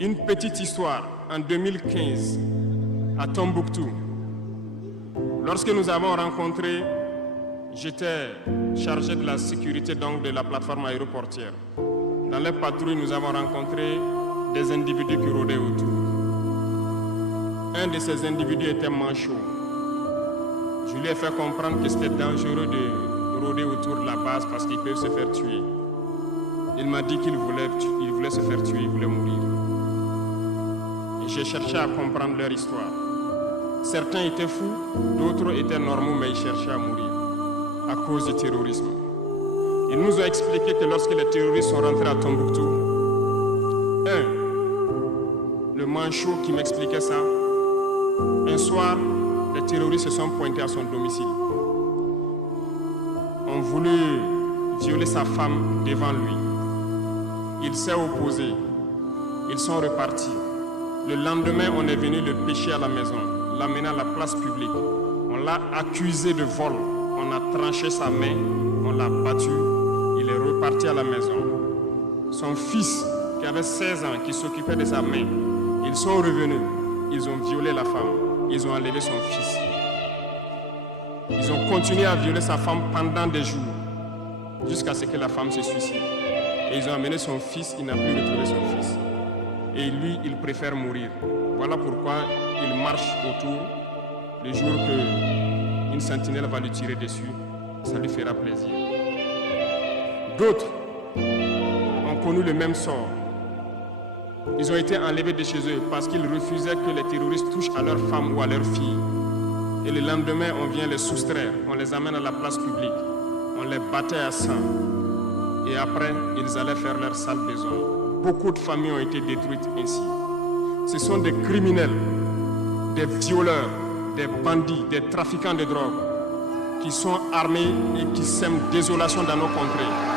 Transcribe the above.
Une petite histoire, en 2015, à Tombouctou. Lorsque nous avons rencontré, j'étais chargé de la sécurité donc de la plateforme aéroportière. Dans les patrouilles, nous avons rencontré des individus qui rôdaient autour. Un de ces individus était manchot. Je lui ai fait comprendre que c'était dangereux de rôder autour de la base parce qu'ils peuvent se faire tuer. Il m'a dit qu'il voulait se faire tuer, il voulait mourir. Et j'ai cherché à comprendre leur histoire. Certains étaient fous, d'autres étaient normaux, mais ils cherchaient à mourir à cause du terrorisme. Ils nous ont expliqué que lorsque les terroristes sont rentrés à Tombouctou, le manchot qui m'expliquait ça, un soir, les terroristes se sont pointés à son domicile. On voulait violer sa femme devant lui. Il s'est opposé. Ils sont repartis. Le lendemain, on est venu le pêcher à la maison, l'amener à la place publique. On l'a accusé de vol. On a tranché sa main, on l'a battu. Il est reparti à la maison. Son fils, qui avait 16 ans, qui s'occupait de sa main, ils sont revenus. Ils ont violé la femme. Ils ont enlevé son fils. Ils ont continué à violer sa femme pendant des jours, jusqu'à ce que la femme se suicide. Et ils ont amené son fils, il n'a plus retrouvé son fils. Et lui, il préfère mourir. Voilà pourquoi il marche autour. Le jour qu'une sentinelle va lui tirer dessus, ça lui fera plaisir. D'autres ont connu le même sort. Ils ont été enlevés de chez eux parce qu'ils refusaient que les terroristes touchent à leurs femmes ou à leurs filles. Et le lendemain, on vient les soustraire, on les amène à la place publique, on les battait à sang. Et après, ils allaient faire leur sale besoin. Beaucoup de familles ont été détruites ainsi. Ce sont des criminels, des violeurs, des bandits, des trafiquants de drogue qui sont armés et qui sèment désolation dans nos contrées.